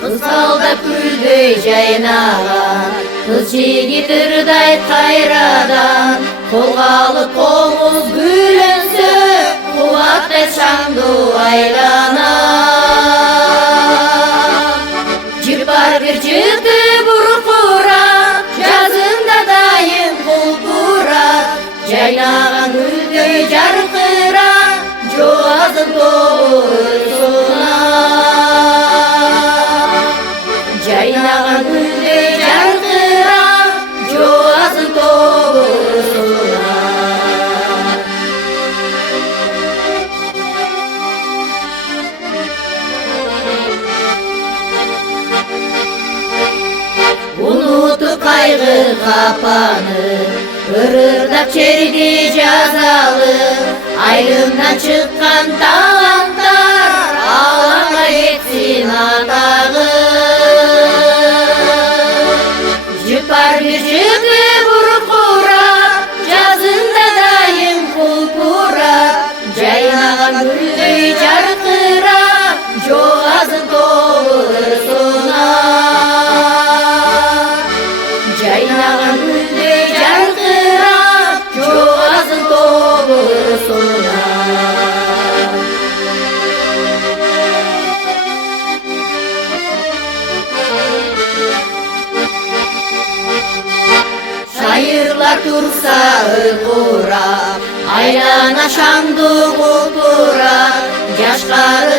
Kızalda gülдөй жайнаган, kız жигит ырдай кайрадан, колго алып комуз гүлөнсө, кубаттай шаңдуу айланам. Жип бар бир жыты буркурап, жазында дайым кулпурап, жайнаган гүлдөй жаркырап, жоозун тобусуна. Жайнаган гүлдөй жаркырап, жоозун тобусуна. Унутуп кайгы капаны, ырырдап черди жазалы, айылымдан чыккан таланттар алаңга кетсин атагы. Жыпар бир жыты буркурап, жазында дайым кулпурап, жайнаган гүлдөй жаркырап, жоозун тобусуна. Жайнаган гүлдөй жаркырап, жоозун тобусуна. Шайырлар турса ыркурап, айлана шаңдуу кулпурап, жашкары